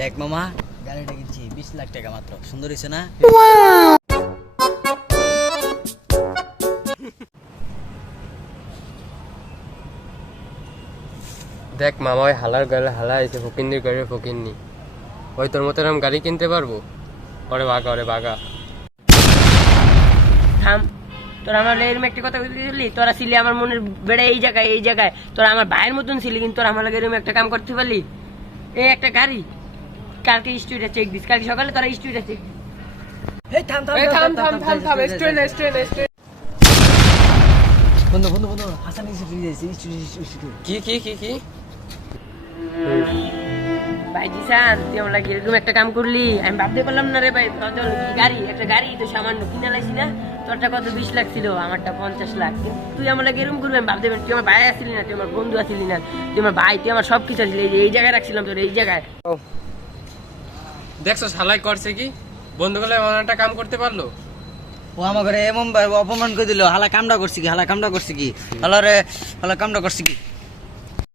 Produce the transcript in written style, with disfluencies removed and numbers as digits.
দেখ মামা, গাড়িটা কিনছি 20 লাখ টাকা মাত্র। সুন্দর হয়েছে না? দেখ মামা, ওই হালার গাড়ি হালা আছে, ফকিন্নির গাড়ি ফকিন্নি। ওই তোর মতো এরকম গাড়ি কিনতে পারবো? ওরে বাগা। থাম, তোরা আমার এরকম একটা কথা বললি, তোরা ছিলি আমার মনের বেড়ে এই জায়গায় তোরা আমার ভাইয়ের মতন ছিলি, কিন্তু তোরা আমার লাগে এরকম একটা কাম করতে পারলি। এই একটা গাড়ি কালকে স্টুডিও চেক দিস, কালকে সকালে তোরা স্টুডিও চেক দিস। এই থাম বন্ধু হাসান কি ভাই জিসান, তুই আমার লাগে এরকম একটা কাম করলি, আমি ভাবতে পারলাম না রে ভাই। একটা গাড়ি তো সামান্য কিনে লাইছি না, তোরটা কত 20 লাখ ছিল, আমারটা 50 লাখ। কিন্তু তুই আমার লাগে এরকম করবি আমি ভাবতে পারি। তুই আমার ভাই আসলি না, তুই আমার বন্ধু আসলি না, তুই আমার ভাই, তুই আমার সব কিছু আসলি। এই জায়গায় রাখছিলাম তোর, এই জায়গায়। দেখছো শালাই করছে কি, বন্ধুগুলো এমন একটা কাম করতে পারলো। ও আমার ঘরে এমন অপমান করে দিল। হালা কামটা করছি কি? হালা কামটা করছি কি?